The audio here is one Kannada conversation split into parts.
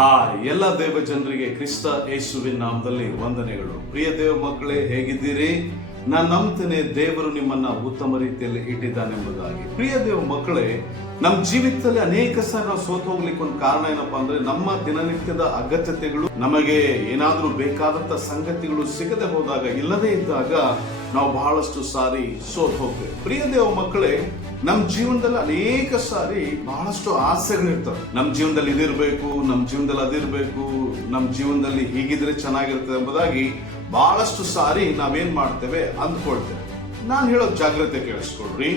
ಹಾಯ್ ಎಲ್ಲ ದೇವ ಜನರಿಗೆ ಕ್ರಿಸ್ತ ಯೇಸುವಿನ ನಾಮದಲ್ಲಿ ವಂದನೆಗಳು. ಪ್ರಿಯ ದೇವ ಮಕ್ಕಳೇ ಹೇಗಿದ್ದೀರಿ? ನಾನು ನಂಬ್ತೇನೆ ದೇವರು ನಿಮ್ಮನ್ನ ಉತ್ತಮ ರೀತಿಯಲ್ಲಿ ಇಟ್ಟಿದ್ದಾನೆಂಬುದಾಗಿ ಪ್ರಿಯ ದೇವ ಮಕ್ಕಳೇ ನಮ್ಮ ಜೀವಿತದಲ್ಲಿ ಅನೇಕ ಸಾರಿ ನಾವು ಸೋತು ಹೋಗ್ಲಿಕ್ಕೆ ಒಂದು ಕಾರಣ ಏನಪ್ಪಾ ಅಂದ್ರೆ ನಮ್ಮ ದಿನನಿತ್ಯದ ಅಗತ್ಯತೆಗಳು, ನಮಗೆ ಏನಾದ್ರೂ ಬೇಕಾದಂತ ಸಂಗತಿಗಳು ಸಿಗದೆ ಹೋದಾಗ, ಇಲ್ಲದೇ ಇದ್ದಾಗ ನಾವು ಬಹಳಷ್ಟು ಸಾರಿ ಸೋತ್ ಹೋಗ್ತೇವೆ. ಪ್ರಿಯ ದೇವ ಮಕ್ಕಳೇ ನಮ್ಮ ಜೀವನದಲ್ಲಿ ಅನೇಕ ಸಾರಿ ಬಹಳಷ್ಟು ಆಸೆಗಳಿರ್ತವೆ ನಮ್ಮ ಜೀವನದಲ್ಲಿ ಇದಿರಬೇಕು ನಮ್ಮ ಜೀವನದಲ್ಲಿ ಅದಿರ್ಬೇಕು ನಮ್ಮ ಜೀವನದಲ್ಲಿ ಹೀಗಿದ್ರೆ ಚೆನ್ನಾಗಿರ್ತದೆ ಎಂಬುದಾಗಿ ಬಹಳಷ್ಟು ಸಾರಿ ನಾವೇನ್ ಮಾಡ್ತೇವೆ ಅಂದ್ಕೊಳ್ತೇವೆ. ನಾನು ಹೇಳೋದು ಜಾಗ್ರತೆ ಕೇಳಿಸ್ಕೊಳ್ರಿ.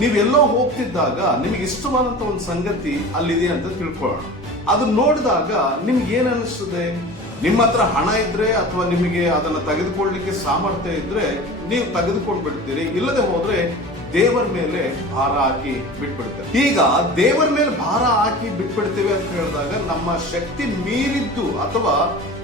ನೀವೆಲ್ಲೋ ಹೋಗ್ತಿದ್ದಾಗ ನಿಮಗೆ ಇಷ್ಟವಾದಂತ ಒಂದು ಸಂಗತಿ ಅಲ್ಲಿದೆ ಅಂತ ತಿಳ್ಕೊಳ್ಳೋಣ. ಅದನ್ನ ನೋಡಿದಾಗ ನಿಮ್ಗೆ ಏನ್ ಅನಿಸ್ತದೆ ನಿಮ್ಮ ಹತ್ರ ಹಣ ಇದ್ರೆ ಅಥವಾ ನಿಮಗೆ ಅದನ್ನ ತೆಗೆದುಕೊಳ್ಳಿಕ್ಕೆ ಸಾಮರ್ಥ್ಯ ಇದ್ರೆ ನೀವು ತೆಗೆದುಕೊಂಡು ಬಿಡ್ತೀರಿ ಇಲ್ಲದೆ ಹೋದ್ರೆ ದೇವರ ಮೇಲೆ ಭಾರ ಹಾಕಿ ಬಿಟ್ಬಿಡ್ತೇವೆ. ಈಗ ದೇವರ ಮೇಲೆ ಭಾರ ಹಾಕಿ ಬಿಟ್ಬಿಡ್ತೇವೆ ಅಂತ ಹೇಳಿದಾಗ ನಮ್ಮ ಶಕ್ತಿ ಮೀರಿದ್ದು ಅಥವಾ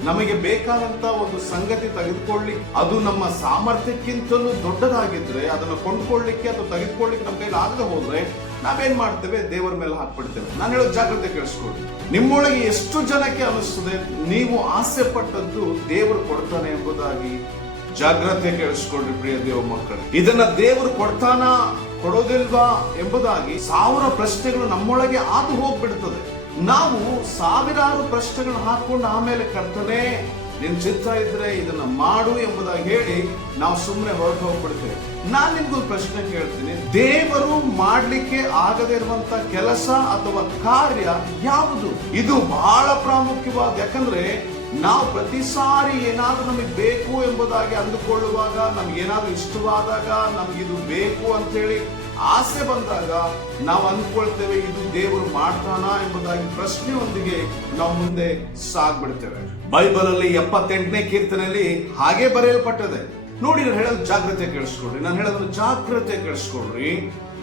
ನಮಗೆ ಬೇಕಾದಂತ ಒಂದು ಸಂಗತಿ ತೆಗೆದುಕೊಳ್ಳಿ. ಅದು ನಮ್ಮ ಸಾಮರ್ಥ್ಯಕ್ಕಿಂತಲೂ ದೊಡ್ಡದಾಗಿದ್ರೆ, ಅದನ್ನು ಕೊಂಡ್ಕೊಳ್ಳಿಕ್ಕೆ ಅಥವಾ ತೆಗೆದುಕೊಳ್ಳಿಕ್ಕೆ ನಮ್ಮ ಕೈಲಿ ಆಗದೆ ಹೋದ್ರೆ ನಾವೇನ್ ಮಾಡ್ತೇವೆ? ದೇವರ ಮೇಲೆ ಹಾಕ್ಬಿಡ್ತೇವೆ. ನಾನು ಹೇಳೋ ಜಾಗ್ರತೆ ಕೇಳಿಸ್ಕೊಳ್ಳಿ. ನಿಮ್ಮೊಳಗೆ ಎಷ್ಟು ಜನಕ್ಕೆ ಅನಿಸ್ತದೆ ನೀವು ಆಸೆ ಪಟ್ಟದ್ದು ದೇವರು ಕೊಡ್ತಾನೆ ಎಂಬುದಾಗಿ ಜಾಗ್ರತೆ ಕೇಳಿಸ್ಕೊಳ್ರಿ ಪ್ರಿಯ ದೇವ ಮಕ್ಕಳು. ಇದನ್ನ ದೇವರು ಕೊಡ್ತಾನ, ಕೊಡೋದಿಲ್ವಾ ಎಂಬುದಾಗಿ ಸಾವಿರ ಪ್ರಶ್ನೆಗಳು ನಮ್ಮೊಳಗೆ ಆದು ಹೋಗ್ಬಿಡ್ತದೆ. ನಾವು ಸಾವಿರಾರು ಪ್ರಶ್ನೆಗಳನ್ನು ಹಾಕೊಂಡು ಆಮೇಲೆ ಕರ್ತನೆ, ನಿನ್ ಚಿತ್ತ ಇದ್ರೆ ಇದನ್ನ ಮಾಡು ಎಂಬುದಾಗಿ ಹೇಳಿ ನಾವು ಸುಮ್ಮನೆ ಹೊರಟು ಹೋಗ್ಬಿಡ್ತೇವೆ. ನಾನು ನಿಮ್ಗೊಂದು ಪ್ರಶ್ನೆ ಕೇಳ್ತೀನಿ. ದೇವರು ಮಾಡ್ಲಿಕ್ಕೆ ಆಗದೇ ಇರುವಂತ ಕೆಲಸ ಅಥವಾ ಕಾರ್ಯ ಯಾವುದು? ಇದು ಬಹಳ ಪ್ರಾಮುಖ್ಯವಾದ, ಯಾಕಂದ್ರೆ ನಾವು ಪ್ರತಿ ಸಾರಿ ಏನಾದ್ರೂ ನಮಗೆ ಬೇಕು ಎಂಬುದಾಗಿ ಅಂದುಕೊಳ್ಳುವಾಗ ನಮ್ಗೆ ಏನಾದ್ರೂ ಇಷ್ಟವಾದಾಗ ನಮ್ಗಿದು ಬೇಕು ಅಂತೇಳಿ ಆಸೆ ಬಂದಾಗ ನಾವು ಅಂದ್ಕೊಳ್ತೇವೆ, ಇದು ದೇವರು ಮಾಡ್ತಾನ ಎಂಬುದಾಗಿ ಪ್ರಶ್ನೆಯೊಂದಿಗೆ ನಾವು ಮುಂದೆ ಸಾಗ್ಬಿಡ್ತೇವೆ. ಬೈಬಲ್ ಅಲ್ಲಿ ಎಪ್ಪತ್ತೆಂಟನೇ ಕೀರ್ತನೆಯಲ್ಲಿ ಹಾಗೆ ಬರೆಯಲ್ಪಟ್ಟದೆ. ನೋಡಿ, ನಾನು ಹೇಳೋದು ಜಾಗ್ರತೆ ಕೇಳಿಸ್ಕೊಡ್ರಿ ನಾನು ಹೇಳೋದು ಜಾಗ್ರತೆ ಕೇಳಿಸ್ಕೊಡ್ರಿ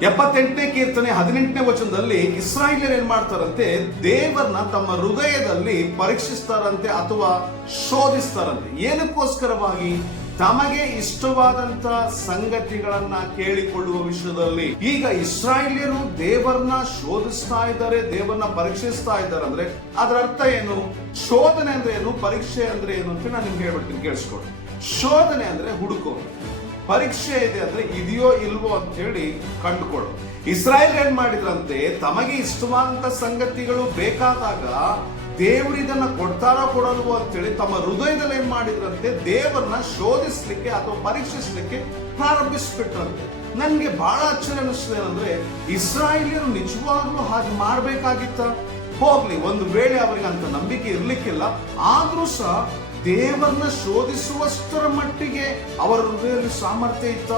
ಎಪ್ಪತ್ತೆಂಟನೇ ಕೀರ್ತನೆ ಹದಿನೆಂಟನೇ ವಚನದಲ್ಲಿ ಇಸ್ರಾಯೇಲರು ಏನ್ ಮಾಡ್ತಾರಂತೆ? ದೇವರನ್ನ ತಮ್ಮ ಹೃದಯದಲ್ಲಿ ಪರೀಕ್ಷಿಸ್ತಾರಂತೆ ಅಥವಾ ಶೋಧಿಸ್ತಾರಂತೆ. ಏನಕ್ಕೋಸ್ಕರವಾಗಿ? ತಮಗೆ ಇಷ್ಟವಾದಂತ ಸಂಗತಿಗಳನ್ನ ಕೇಳಿಕೊಳ್ಳುವ ವಿಷಯದಲ್ಲಿ ಈಗ ಇಸ್ರಾಯೇಲಿಯರು ದೇವರನ್ನ ಶೋಧಿಸ್ತಾ ಇದ್ದಾರೆ, ದೇವರನ್ನ ಪರೀಕ್ಷಿಸ್ತಾ ಇದ್ದಾರೆ ಅಂದ್ರೆ ಅದರ ಅರ್ಥ ಏನು? ಶೋಧನೆ ಅಂದ್ರೆ ಏನು? ಪರೀಕ್ಷೆ ಅಂದ್ರೆ ಏನು ಅಂತ ನಾನು ನಿಮ್ಗೆ ಹೇಳ್ಬಿಡ್ತೀನಿ ಕೇಳಿಸ್ಕೊಡಿ ಶೋಧನೆ ಅಂದ್ರೆ ಹುಡುಕೋ ಪರೀಕ್ಷೆ ಇದೆ ಅಂದ್ರೆ ಇದೆಯೋ ಇಲ್ವೋ ಅಂತ ಹೇಳಿ ಕಂಡುಕೊಳ್ಳು ಇಸ್ರಾಯೇಲ್ ಏನ್ ಮಾಡಿದ್ರಂತೆ? ತಮಗೆ ಇಷ್ಟವಾದಂತ ಸಂಗತಿಗಳು ಬೇಕಾದಾಗ ದೇವರು ಇದನ್ನ ಕೊಡ್ತಾರೋ ಕೊಡಲ್ವೋ ಅಂತೇಳಿ ತಮ್ಮ ಹೃದಯದಲ್ಲಿ ಏನ್ ಮಾಡಿದ್ರಂತೆ, ದೇವರನ್ನ ಶೋಧಿಸ್ಲಿಕ್ಕೆ ಅಥವಾ ಪರೀಕ್ಷಿಸ್ಲಿಕ್ಕೆ ಪ್ರಾರಂಭಿಸ್ಬಿಟ್ರಂತೆ. ನನ್ಗೆ ಬಹಳ ಆಶ್ಚರ್ಯ ಅನಿಸ್ತದೆ ಏನಂದ್ರೆ, ಇಸ್ರಾಯೇಲಿಯರು ನಿಜವಾಗ್ಲೂ ಹಾಗೆ ಮಾಡ್ಬೇಕಾಗಿತ್ತ? ಹೋಗ್ಲಿ, ಒಂದು ವೇಳೆ ಅವರಿಗೆ ಅಂತ ನಂಬಿಕೆ ಇರ್ಲಿಕ್ಕಿಲ್ಲ, ಆದ್ರೂ ಸಹ ದೇವರನ್ನ ಶೋಧಿಸುವಷ್ಟರ ಮಟ್ಟಿಗೆ ಅವರ ಹೃದಯದಲ್ಲಿ ಸಾಮರ್ಥ್ಯ ಇತ್ತ?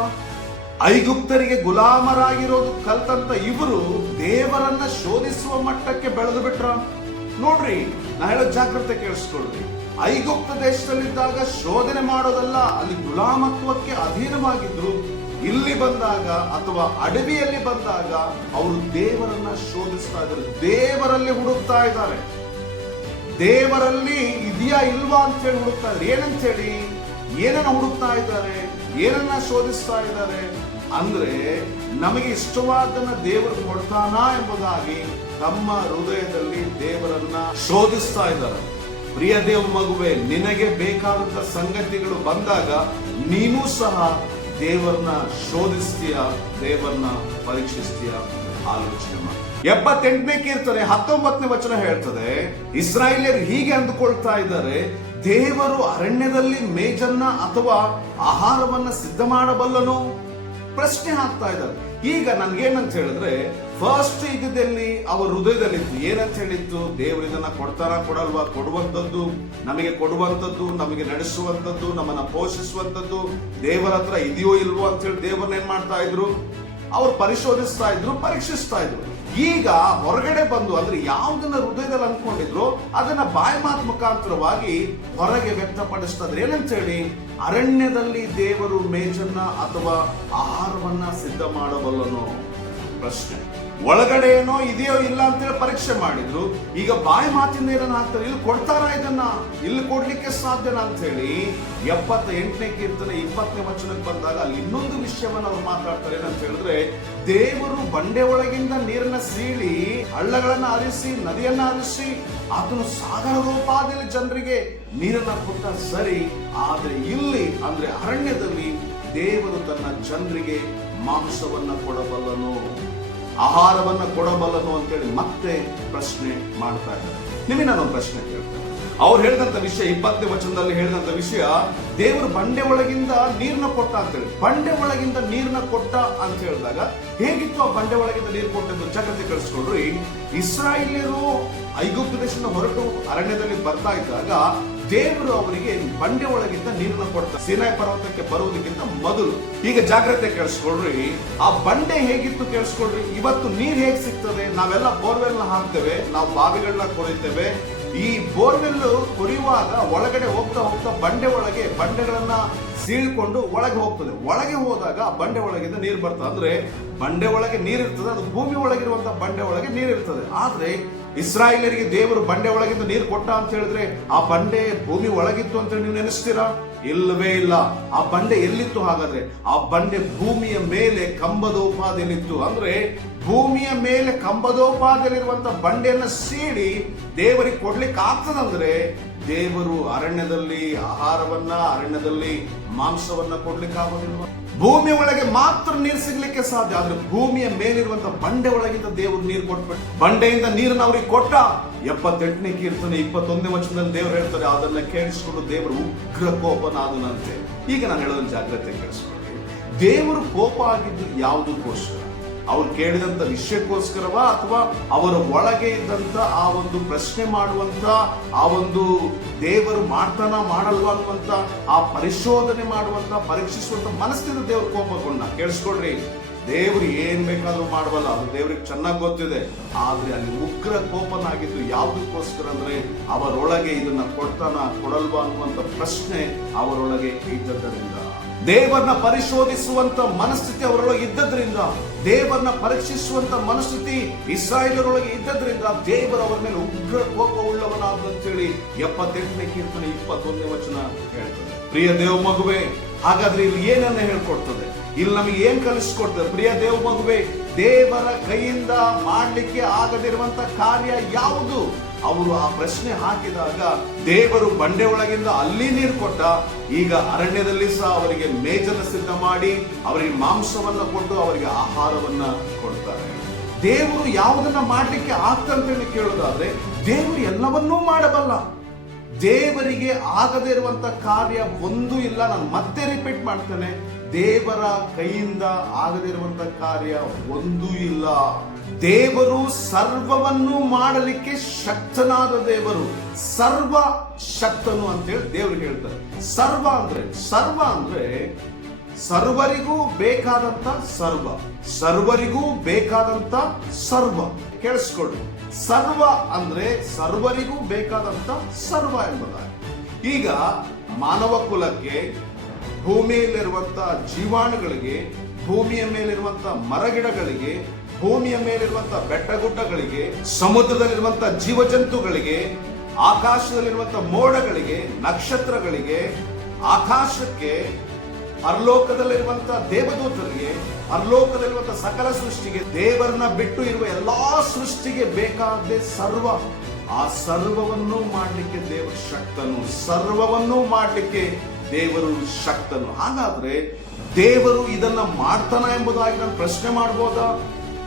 ಐಗುಪ್ತರಿಗೆ ಗುಲಾಮರಾಗಿರೋದು ಕಲ್ತಂತ ಇವರು ದೇವರನ್ನ ಶೋಧಿಸುವ ಮಟ್ಟಕ್ಕೆ ಬೆಳೆದು ಬಿಟ್ರ? ನೋಡ್ರಿ, ನಾ ಹೇಳೋ ಜಾಗ್ರತೆ ಕೇಳಿಸ್ಕೊಳ್ರಿ. ಐಗುಪ್ತ ದೇಶದಲ್ಲಿದ್ದಾಗ ಶೋಧನೆ ಮಾಡೋದಲ್ಲ, ಅಲ್ಲಿ ಗುಲಾಮತ್ವಕ್ಕೆ ಅಧೀನವಾಗಿದ್ರು, ಇಲ್ಲಿ ಬಂದಾಗ ಅಥವಾ ಅಡವಿಯಲ್ಲಿ ಬಂದಾಗ ಅವರು ದೇವರನ್ನ ಶೋಧಿಸ್ತಾ ಇದ್ದಾರೆ. ದೇವರಲ್ಲಿ ಹುಡುಕ್ತಾ ಇದ್ದಾರೆ. ದೇವರಲ್ಲಿ ಇದೆಯಾ ಇಲ್ವಾ ಅಂತ ಹೇಳಿ ಹುಡುಕ್ತಾ ಇದ್ದಾರೆ. ಏನಂತ ಹೇಳಿ ಏನನ್ನ ಹುಡುಕ್ತಾ ಇದ್ದಾರೆ? ಏನನ್ನ ಶೋಧಿಸ್ತಾ ಇದ್ದಾರೆ? ಅಂದ್ರೆ ನಮಗೆ ಇಷ್ಟವಾದನ್ನ ದೇವರು ಕೊಡ್ತಾನಾ ಎಂಬುದಾಗಿ ತಮ್ಮ ಹೃದಯದಲ್ಲಿ ದೇವರನ್ನ ಶೋಧಿಸ್ತಾ ಇದ್ದಾರೆ. ಪ್ರಿಯ ದೇವ ಮಗುವೆ, ನಿನಗೆ ಬೇಕಾದಂತ ಸಂಗತಿಗಳು ಬಂದಾಗ ನೀನು ಸಹ ದೇವರನ್ನ ಶೋಧಿಸ್ತೀಯ, ದೇವರನ್ನ ಪರೀಕ್ಷಿಸ್ತೀಯ ಆಲೋಚನೆ ಮಾಡಿ. ಎಪ್ಪತ್ತೆಂಟನೇ ಕೀರ್ತನೆ ಹತ್ತೊಂಬತ್ತನೇ ವಚನ ಹೇಳ್ತದೆ, ಇಸ್ರಾಯೇಲಿಯರು ಹೀಗೆ ಅಂದುಕೊಳ್ತಾ ಇದ್ದಾರೆ, ದೇವರು ಅರಣ್ಯದಲ್ಲಿ ಮೇಜನ್ನ ಅಥವಾ ಆಹಾರವನ್ನ ಸಿದ್ಧ ಮಾಡಬಲ್ಲನು ಪ್ರಶ್ನೆ ಹಾಕ್ತಾ ಇದ್ದಾರೆ. ಈಗ ನನ್ಗೇನಂತ ಹೇಳಿದ್ರೆ ಫಸ್ಟ್ ಇದ್ದಲ್ಲಿ ಅವರ ಹೃದಯದಲ್ಲಿತ್ತು. ಏನಂತ ಹೇಳಿತ್ತು? ದೇವರು ಇದನ್ನ ಕೊಡ್ತಾರ ಕೊಡಲ್ವಾ? ಕೊಡುವಂಥದ್ದು ನಮಗೆ ಕೊಡುವಂಥದ್ದು, ನಮಗೆ ನಡೆಸುವಂಥದ್ದು, ನಮ್ಮನ್ನ ಪೋಷಿಸುವಂಥದ್ದು ದೇವರ ಹತ್ರ ಇದೆಯೋ ಇಲ್ವೋ ಅಂತ ಹೇಳಿ ದೇವರನ್ನ ಏನ್ ಮಾಡ್ತಾ ಇದ್ರು? ಅವ್ರು ಪರಿಶೋಧಿಸ್ತಾ ಇದ್ರು, ಪರೀಕ್ಷಿಸ್ತಾ ಇದ್ರು. ಈಗ ಹೊರಗಡೆ ಬಂದು ಅಂದ್ರೆ ಯಾವ್ದನ್ನ ಹೃದಯದಲ್ಲಿ ಅನ್ಕೊಂಡಿದ್ರು ಅದನ್ನ ಬಾಯಿ ಮಾತು ಮುಖಾಂತರವಾಗಿ ಹೊರಗೆ ವ್ಯಕ್ತಪಡಿಸ್ತಾ ಇದ್ರು ಏನಂತ ಹೇಳಿ? ಅರಣ್ಯದಲ್ಲಿ ದೇವರು ಮೇಜನ್ನ ಅಥವಾ ಆಹಾರವನ್ನ ಸಿದ್ಧ ಮಾಡಬಲ್ಲನೋ ಪ್ರಶ್ನೆ. ಒಳಗಡೆ ಏನೋ ಇದೆಯೋ ಇಲ್ಲ ಅಂತೇಳಿ ಪರೀಕ್ಷೆ ಮಾಡಿದ್ರು. ಈಗ ಬಾಯಿ ಮಾತಿಂದ ಏನನ್ನ ಹಾಕ್ತಾರೆ ಇಲ್ಲಿ ಕೊಡ್ತಾರ ಇದನ್ನ? ಇಲ್ಲಿ ಕೊಡ್ಲಿಕ್ಕೆ ಸಾಧ್ಯನ ಅಂತ ಹೇಳಿ ಎಪ್ಪತ್ತ ಎಂಟನೇ ಕೀರ್ತನೆ ಇಪ್ಪತ್ತನೇ ವಚನಕ್ಕೆ ಬಂದಾಗ ಅಲ್ಲಿ ಇನ್ನೊಂದು ವಿಷಯವನ್ನ ಅವ್ರು ಮಾತಾಡ್ತಾರೆ ಏನಂತ ಹೇಳಿದ್ರೆ, ದೇವರು ಬಂಡೆ ಒಳಗಿಂದ ನೀರನ್ನ ಸೀಳಿ ಹಳ್ಳಗಳನ್ನ ಹರಿಸಿ, ನದಿಯನ್ನ ಹರಿಸಿ, ಅದನ್ನು ಸಾಗರ ರೂಪಾದಲ್ಲಿ ಜನರಿಗೆ ನೀರನ್ನ ಕೊಟ್ಟ ಸರಿ, ಆದ್ರೆ ಇಲ್ಲಿ ಅಂದ್ರೆ ಅರಣ್ಯದಲ್ಲಿ ದೇವರು ತನ್ನ ಜನರಿಗೆ ಮಾಂಸವನ್ನ ಕೊಡಬಲ್ಲನು. ಆಹಾರವನ್ನ ಕೊಡಬಲ್ಲನು ಅಂತೇಳಿ ಮತ್ತೆ ಪ್ರಶ್ನೆ ಮಾಡ್ತಾ ಇದ್ದಾರೆ. ನಿಮಗೆ ನಾನೊಂದು ಪ್ರಶ್ನೆ ಕೇಳ್ತೇನೆ. ಅವ್ರು ಹೇಳಿದಂತ ವಿಷಯ, ಇಪ್ಪತ್ತನೇ ವಚನದಲ್ಲಿ ಹೇಳಿದಂತ ವಿಷಯ, ದೇವರು ಬಂಡೆ ಒಳಗಿಂದ ನೀರನ್ನ ಕೊಟ್ಟ ಅಂತೇಳಿ. ಬಂಡೆ ಒಳಗಿಂದ ನೀರನ್ನ ಕೊಟ್ಟ ಅಂತ ಹೇಳಿದಾಗ ಹೇಗಿತ್ತು ಆ ಬಂಡೆ ಒಳಗಿಂದ ನೀರು ಕೊಟ್ಟದ್ದು? ಜಾಗ್ರತೆ ಕಳಿಸ್ಕೊಡ್ರಿ ಇಸ್ರಾಯೇಲಿಯರು ಐಗುಪ್ತ ದೇಶದಿಂದ ಹೊರಟು ಅರಣ್ಯದಲ್ಲಿ ಬರ್ತಾ ಇದ್ದಾಗ ದೇವರು ಅವರಿಗೆ ಬಂಡೆ ಒಳಗಿಂದ ನೀರನ್ನು ಕೊಡ್ತಾರೆ. ಸಿನಾಯ್ ಪರ್ವತಕ್ಕೆ ಬರುವುದಕ್ಕಿಂತ ಮೊದಲು. ಈಗ ಜಾಗ್ರತೆ ಕೇಳಿಸ್ಕೊಳ್ರಿ. ಆ ಬಂಡೆ ಹೇಗಿತ್ತು ಕೇಳಿಸ್ಕೊಳ್ರಿ? ಇವತ್ತು ನೀರ್ ಹೇಗ್ ಸಿಗ್ತದೆ? ನಾವೆಲ್ಲ ಬೋರ್ವೆಲ್ ಹಾಕ್ತೇವೆ. ನಾವು ಬಾವಿಗಳನ್ನ ಕೊರಿತೇವೆ ಈ ಬೋರ್ವೆಲ್ ಕುರಿಯುವಾಗ ಒಳಗಡೆ ಹೋಗ್ತಾ ಹೋಗ್ತಾ ಬಂಡೆ ಒಳಗೆ ಬಂಡೆಗಳನ್ನ ಸೀಳ್ಕೊಂಡು ಒಳಗೆ ಹೋಗ್ತದೆ. ಒಳಗೆ ಹೋದಾಗ ಬಂಡೆ ಒಳಗಿಂದ ನೀರು ಬರ್ತದೆ ಅಂದ್ರೆ ಬಂಡೆ ಒಳಗೆ ನೀರಿರ್ತದೆ ಅದು ಭೂಮಿ ಒಳಗಿರುವಂತ ಬಂಡೆ ಒಳಗೆ ನೀರಿರ್ತದೆ ಆದ್ರೆ ಇಸ್ರಾಯೇಲರಿಗೆ ದೇವರು ಬಂಡೆ ಒಳಗಿಂದ ನೀರು ಕೊಟ್ಟ ಅಂತ ಹೇಳಿದ್ರೆ, ಆ ಬಂಡೆ ಭೂಮಿ ಒಳಗಿತ್ತು ಅಂತ ನೀವು ನೆನೆಸ್ತೀರಾ? ಇಲ್ಲವೇ ಇಲ್ಲ. ಆ ಬಂಡೆ ಎಲ್ಲಿತ್ತು ಹಾಗಾದ್ರೆ? ಆ ಬಂಡೆ ಭೂಮಿಯ ಮೇಲೆ ಕಂಬದೋಪಾದಿಯಲ್ಲಿತ್ತು ಅಂದ್ರೆ ಭೂಮಿಯ ಮೇಲೆ ಕಂಬದೋಪಾದಲ್ಲಿರುವಂತ ಬಂಡೆಯನ್ನು ಸೀಡಿ ದೇವರಿಗೆ ಕೊಡ್ಲಿಕ್ಕೆ ಆಗ್ತದಂದ್ರೆ ದೇವರು ಅರಣ್ಯದಲ್ಲಿ ಆಹಾರವನ್ನ, ಅರಣ್ಯದಲ್ಲಿ ಮಾಂಸವನ್ನ ಕೊಡ್ಲಿಕ್ಕೆ ಭೂಮಿ ಒಳಗೆ ಮಾತ್ರ ನೀರು ಸಿಗ್ಲಿಕ್ಕೆ ಸಾಧ್ಯ, ಆದ್ರೆ ಭೂಮಿಯ ಮೇಲಿರುವಂತ ಬಂಡೆ ಒಳಗಿಂದ ದೇವರು ನೀರು ಕೊಟ್ಬಿಟ್ಟು ಬಂಡೆಯಿಂದ ನೀರನ್ನು ಅವ್ರಿಗೆ ಕೊಟ್ಟ ಎಪ್ಪತ್ತೆಂಟನೇ ಕೀರ್ತನೆ, ಇಪ್ಪತ್ತೊಂದನೇ ವಚನದಲ್ಲಿ ದೇವರು ಹೇಳ್ತಾರೆ, ಅದನ್ನ ಕೇಳಿಸಿಕೊಂಡು ದೇವರು ಉಗ್ರ ಕೋಪನಾದನಂತೆ. ಈಗ ನಾನು ಹೇಳೋದನ್ನ ಜಾಗ್ರತೆ ಕೇಳಿಸ್ಕೊಳ್ಳಿ. ದೇವರು ಕೋಪ ಆಗಿದ್ದು ಯಾವುದಕ್ಕೋಸ್ಕರ ಅವ್ರು ಕೇಳಿದಂತ ವಿಷಯಕ್ಕೋಸ್ಕರವಾ ಅಥವಾ ಅವರ ಒಳಗೆ ಇದ್ದಂತ ಆ ಒಂದು ಪ್ರಶ್ನೆ ಮಾಡುವಂತ, ಆ ಒಂದು ದೇವರು ಮಾಡ್ತಾನ ಮಾಡಲ್ವಾ ಅನ್ನುವಂತ, ಆ ಪರಿಶೋಧನೆ ಮಾಡುವಂತ, ಪರೀಕ್ಷಿಸುವಂತ ಮನಸ್ಸಿನ ದೇವ್ರ ಕೋಪಗೊಂಡ ಕೇಳಿಸ್ಕೊಡ್ರಿ ದೇವರು ಏನ್ ಬೇಕಾದ್ರೂ ಮಾಡಬಲ್ಲ ಅದು ದೇವ್ರಿಗೆ ಚೆನ್ನಾಗಿ ಗೊತ್ತಿದೆ. ಆದ್ರೆ ಅಲ್ಲಿ ಉಗ್ರ ಕೋಪನಾಗಿದ್ದು ಯಾವುದಕ್ಕೋಸ್ಕರ ಅಂದ್ರೆ ಅವರೊಳಗೆ ಇದನ್ನ ಕೊಡ್ತಾನ, ಕೊಡಲ್ವಾ ಅನ್ನುವಂತ ಪ್ರಶ್ನೆ ಅವರೊಳಗೆ ಇದ್ದದ್ದರಿಂದ. ದೇವರನ್ನ ಪರಿಶೋಧಿಸುವಂತ ಮನಸ್ಥಿತಿ ಅವರೊಳಗೆ ಇದ್ದದ್ರಿಂದ, ದೇವರನ್ನ ಪರೀಕ್ಷಿಸುವಂತ ಮನಸ್ಥಿತಿ ಇಸ್ರಾಯೇಲರೊಳಗೆ ಇದ್ದದ್ರಿಂದ ದೇವರ ಅವರ ಮೇಲೆ ಉಗ್ರ ಕೋಪ ಉಳ್ಳವನಾದ ಅಂತೇಳಿ ಎಪ್ಪತ್ತೆಂಟನೇ ಕೀರ್ತನೆ ಇಪ್ಪತ್ತೊಂದನೇ ವಚನ ಹೇಳ್ತದೆ. ಪ್ರಿಯ ದೇವ ಮಗುವೆ, ಹಾಗಾದ್ರೆ ಇಲ್ಲಿ ಏನನ್ನ ಹೇಳ್ಕೊಡ್ತದೆ? ಇಲ್ಲಿ ನಮಗೆ ಏನ್ ಕಲಿಸ್ಕೊಡ್ತದೆ? ಪ್ರಿಯ ದೇವ ಮಗುವೆ, ದೇವರ ಕೈಯಿಂದ ಮಾಡಲಿಕ್ಕೆ ಆಗದಿರುವಂತ ಕಾರ್ಯ ಯಾವುದು? ಅವರು ಆ ಪ್ರಶ್ನೆ ಹಾಕಿದಾಗ ದೇವರು ಬಂಡೆ ಒಳಗಿಂದ ಅಲ್ಲಿ ನೀರು ಕೊಟ್ಟ. ಈಗ ಅರಣ್ಯದಲ್ಲಿ ಸಹ ಅವರಿಗೆ ಮೇಜನ್ನು ಸಿದ್ಧ ಮಾಡಿ, ಅವರಿಗೆ ಮಾಂಸವನ್ನ ಕೊಟ್ಟು ಅವರಿಗೆ ಆಹಾರವನ್ನ ಕೊಡ್ತಾರೆ. ದೇವರು ಯಾವುದನ್ನ ಮಾಡಲಿಕ್ಕೆ ಆಗ್ತಂತೇಳಿ ಕೇಳೋದಾದ್ರೆ, ದೇವರು ಎಲ್ಲವನ್ನೂ ಮಾಡಬಲ್ಲ. ದೇವರಿಗೆ ಆಗದೇ ಇರುವಂತ ಕಾರ್ಯ ಒಂದು ಇಲ್ಲ, ನಾನು ಮತ್ತೆ ರಿಪೀಟ್ ಮಾಡ್ತೇನೆ. ದೇವರ ಕೈಯಿಂದ ಆಗದಿರುವಂತ ಕಾರ್ಯ ಒಂದೂ ಇಲ್ಲ. ದೇವರು ಸರ್ವವನ್ನು ಮಾಡಲಿಕ್ಕೆ ಶಕ್ತನಾದ ದೇವರು. ಸರ್ವ ಶಕ್ತನು ಅಂತೇಳಿ ದೇವರು ಹೇಳ್ತಾರೆ. ಸರ್ವ ಅಂದ್ರೆ ಸರ್ವ ಅಂದ್ರೆ ಸರ್ವರಿಗೂ ಬೇಕಾದಂತ ಸರ್ವ. ಸರ್ವರಿಗೂ ಬೇಕಾದಂತ ಸರ್ವ. ಕೇಳಿಸ್ಕೊಳ್ಳಿ. ಸರ್ವ ಅಂದ್ರೆ ಸರ್ವರಿಗೂ ಬೇಕಾದಂತ ಸರ್ವ ಎಂಬುದಾಗಿ. ಈಗ ಮಾನವ ಕುಲಕ್ಕೆ ಭೂಮಿಯಲ್ಲಿರುವಂತಹ ಜೀವಾಣುಗಳಿಗೆ, ಭೂಮಿಯ ಮೇಲಿರುವಂತಹ ಮರಗಿಡಗಳಿಗೆ ಭೂಮಿಯ ಮೇಲಿರುವಂತ ಬೆಟ್ಟಗುಡ್ಡಗಳಿಗೆ, ಸಮುದ್ರದಲ್ಲಿರುವಂತ ಜೀವಜಂತುಗಳಿಗೆ ಆಕಾಶದಲ್ಲಿರುವಂತಹ ಮೋಡಗಳಿಗೆ, ನಕ್ಷತ್ರಗಳಿಗೆ, ಆಕಾಶಕ್ಕೆ ಪರಲೋಕದಲ್ಲಿರುವಂತಹ ದೇವದೂತರಿಗೆ ಪರಲೋಕದಲ್ಲಿರುವಂತಹ ಸಕಲ ಸೃಷ್ಟಿಗೆ, ದೇವರನ್ನ ಬಿಟ್ಟು ಇರುವ ಎಲ್ಲಾ ಸೃಷ್ಟಿಗೆ ಬೇಕಾದ ಸರ್ವ, ಆ ಸರ್ವವನ್ನು ಮಾಡಲಿಕ್ಕೆ ದೇವರು ಶಕ್ತನು. ಸರ್ವವನ್ನು ಮಾಡಲಿಕ್ಕೆ ದೇವರು ಶಕ್ತನು. ಹಾಗಾದ್ರೆ ದೇವರು ಇದನ್ನ ಮಾಡ್ತಾನ ಎಂಬುದಾಗಿ ನಾನು ಪ್ರಶ್ನೆ ಮಾಡ್ಬೋದಾ?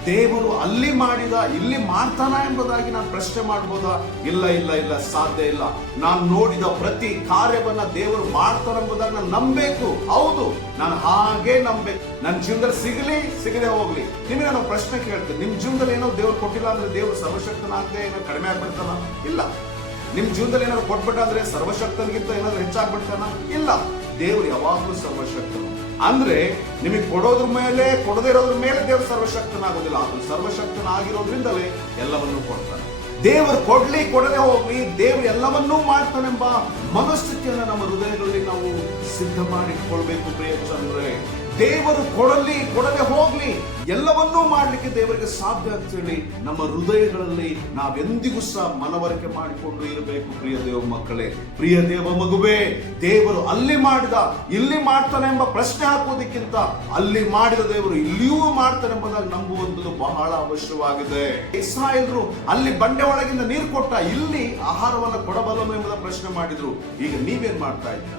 ದೇವರು ಅಲ್ಲಿ ಮಾಡಿದ, ಇಲ್ಲಿ ಮಾಡ್ತಾನ ಎಂಬುದಾಗಿ ನಾನು ಪ್ರಶ್ನೆ ಮಾಡ್ಬೋದಾ? ಇಲ್ಲ ಇಲ್ಲ ಇಲ್ಲ, ಸಾಧ್ಯ ಇಲ್ಲ. ನಾನು ನೋಡಿದ ಪ್ರತಿ ಕಾರ್ಯವನ್ನ ದೇವರು ಮಾಡ್ತಾನೆ ಎಂಬುದಾಗಿ ನಾನು ನಂಬಬೇಕು. ಹೌದು, ನಾನು ಹಾಗೆ ನಂಬೇಕು ನನ್ನ ಜೀವನದಲ್ಲಿ ಸಿಗಲಿ, ಸಿಗದೆ ಹೋಗ್ಲಿ. ನಿಮಗೆ ನಾನು ಪ್ರಶ್ನೆ ಕೇಳ್ತೇನೆ. ನಿಮ್ಮ ಜೀವನದಲ್ಲಿ ಏನೋ ದೇವ್ರು ಕೊಟ್ಟಿಲ್ಲ ಅಂದ್ರೆ ದೇವರು ಸರ್ವಶಕ್ತನಾಗದೆ ಏನೋ ಕಡಿಮೆ ಆಗ್ಬಿಡ್ತಾನ? ಇಲ್ಲ. ನಿಮ್ಮ ಜೀವನದಲ್ಲಿ ಏನಾದ್ರು ಕೊಟ್ಬಿಟ್ಟ ಅಂದ್ರೆ ಸರ್ವಶಕ್ತನಿಗಿಂತ ಏನಾದ್ರು ಹೆಚ್ಚಾಗ್ಬಿಡ್ತಾನ? ಇಲ್ಲ. ದೇವರು ಯಾವಾಗಲೂ ಸರ್ವಶಕ್ತನು. ಅಂದ್ರೆ ನಿಮಗೆ ಕೊಡೋದ್ರ ಮೇಲೆ, ಕೊಡದೇ ಇರೋದ್ರ ಮೇಲೆ ದೇವರು ಸರ್ವಶಕ್ತನಾಗೋದಿಲ್ಲ. ಅದು ಸರ್ವಶಕ್ತನಾಗಿರೋದ್ರಿಂದಲೇ ಎಲ್ಲವನ್ನೂ ಕೊಡ್ತಾನೆ. ದೇವರು ಕೊಡ್ಲಿ, ಕೊಡದೆ ಹೋಗ್ಲಿ, ದೇವರು ಎಲ್ಲವನ್ನೂ ಮಾಡ್ತಾನೆಂಬ ಮನಸ್ಥಿತಿಯನ್ನು ನಮ್ಮ ಹೃದಯಗಳಲ್ಲಿ ನಾವು ಸಿದ್ಧ ಮಾಡಿಟ್ಕೊಳ್ಬೇಕು ಪ್ರಿಯ ಚಂದ್ರೆ. ದೇವರು ಕೊಡಲಿ, ಕೊಡದೆ ಹೋಗ್ಲಿ, ಎಲ್ಲವನ್ನೂ ಮಾಡಲಿಕ್ಕೆ ದೇವರಿಗೆ ಸಾಧ್ಯ ಅಂತ ಹೇಳಿ ನಮ್ಮ ಹೃದಯಗಳಲ್ಲಿ ನಾವೆಂದಿಗೂ ಸಹ ಮನವರಿಕೆ ಮಾಡಿಕೊಂಡು ಇರಬೇಕು ಪ್ರಿಯ ದೇವ ಮಕ್ಕಳೇ. ಪ್ರಿಯ ದೇವ ಮಗುವೇ, ದೇವರು ಅಲ್ಲಿ ಮಾಡಿದ, ಇಲ್ಲಿ ಮಾಡ್ತಾನೆ ಎಂಬ ಪ್ರಶ್ನೆ ಹಾಕುವುದಕ್ಕಿಂತ ಅಲ್ಲಿ ಮಾಡಿದ ದೇವರು ಇಲ್ಲಿಯೂ ಮಾಡ್ತಾನೆ ಎಂಬುದಾಗಿ ನಂಬುವಂಥದ್ದು ಬಹಳ ಅವಶ್ಯವಾಗಿದೆ. ಇಸ್ರಾಯೇಲ್ರು ಅಲ್ಲಿ ಬಂಡೆ ಒಳಗಿಂದ ನೀರು ಕೊಟ್ಟ, ಇಲ್ಲಿ ಆಹಾರವನ್ನು ಕೊಡಬಲ್ಲನು ಎಂಬುದ ಪ್ರಶ್ನೆ ಮಾಡಿದ್ರು. ಈಗ ನೀವೇನ್ ಮಾಡ್ತಾ ಇದ್ದೀರಾ?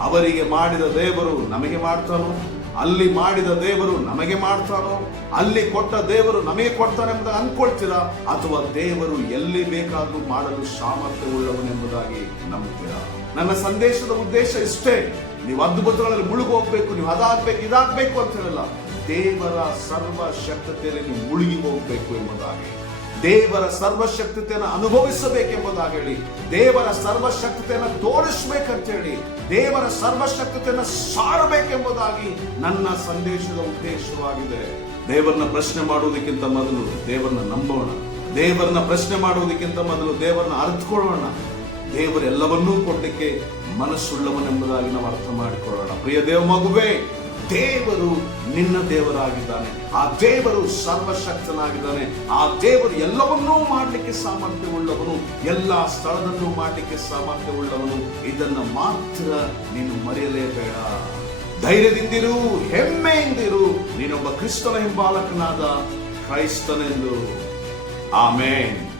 ಅವರಿಗೆ ಮಾಡಿದ ದೇವರು ನಮಗೆ ಮಾಡ್ತಾನೋ? ಅಲ್ಲಿ ಮಾಡಿದ ದೇವರು ನಮಗೆ ಮಾಡ್ತಾನೋ? ಅಲ್ಲಿ ಕೊಟ್ಟ ದೇವರು ನಮಗೆ ಕೊಡ್ತಾನೆ ಎಂಬುದಾಗಿ ಅನ್ಕೊಳ್ತೀರಾ? ಅಥವಾ ದೇವರು ಎಲ್ಲಿ ಬೇಕಾದರೂ ಮಾಡಲು ಸಾಮರ್ಥ್ಯವುಳ್ಳವನೆಂಬುದಾಗಿ ನಂಬುತ್ತೀರಾ? ನಂಬ್ತೀರಾ ನನ್ನ ಸಂದೇಶದ ಉದ್ದೇಶ ಇಷ್ಟೇ. ನೀವು ಅದ್ಭುತಗಳಲ್ಲಿ ಮುಳುಗೋಗ್ಬೇಕು, ನೀವು ಅದಾಗ್ಬೇಕು, ಇದಾಗ್ಬೇಕು ಅಂತ ಹೇಳಲ್ಲ. ದೇವರ ಸರ್ವ ಶಕ್ತತೆಯಲ್ಲಿ ನೀವು ಮುಳುಗಿ ಹೋಗ್ಬೇಕು ಎಂಬುದಾಗಿ. ದೇವರ ಸರ್ವಶಕ್ತತೆಯನ್ನು ಅನುಭವಿಸಬೇಕೆಂಬುದಾಗಿ ಹೇಳಿ ದೇವರ ಸರ್ವಶಕ್ತತೆಯನ್ನು ತೋರಿಸ್ಬೇಕಂತ ಹೇಳಿ ದೇವರ ಸರ್ವಶಕ್ತತೆಯನ್ನು ಸಾರಬೇಕೆಂಬುದಾಗಿ ನನ್ನ ಸಂದೇಶದ ಉದ್ದೇಶವಾಗಿದೆ. ದೇವರನ್ನ ಪ್ರಶ್ನೆ ಮಾಡುವುದಕ್ಕಿಂತ ಮೊದಲು ದೇವರನ್ನ ನಂಬೋಣ. ದೇವರನ್ನ ಪ್ರಶ್ನೆ ಮಾಡುವುದಕ್ಕಿಂತ ಮೊದಲು ದೇವರನ್ನ ಅರ್ಥಕೊಳ್ಳೋಣ ದೇವರು ಎಲ್ಲವನ್ನೂ ಕೊಡಲಿಕ್ಕೆ ಮನಸ್ಸುಳ್ಳವನೆಂಬುದಾಗಿ ನಾವು ಅರ್ಥ ಮಾಡಿಕೊಳ್ಳೋಣ. ಪ್ರಿಯ ದೇವ ಮಗುವೇ ದೇವರು ನಿನ್ನ ದೇವರಾಗಿದ್ದಾನೆ. ಆ ದೇವರು ಸರ್ವಶಕ್ತನಾಗಿದ್ದಾನೆ. ಆ ದೇವರು ಎಲ್ಲವನ್ನೂ ಮಾಡಲಿಕ್ಕೆ ಸಾಮರ್ಥ್ಯವುಳ್ಳವನು, ಎಲ್ಲ ಸ್ಥಳದಲ್ಲೂ ಮಾಡಲಿಕ್ಕೆ ಸಾಮರ್ಥ್ಯವುಳ್ಳವನು. ಇದನ್ನು ಮಾತ್ರ ನೀನು ಮರೆಯಲೇಬೇಡ. ಧೈರ್ಯದಿಂದಿರು, ಹೆಮ್ಮೆಯಿಂದಿರು, ನೀನೊಬ್ಬ ಕ್ರಿಸ್ತನ ಹಿಂಬಾಲಕನಾದ ಕ್ರೈಸ್ತನೆಂದು. ಆಮೇನ್.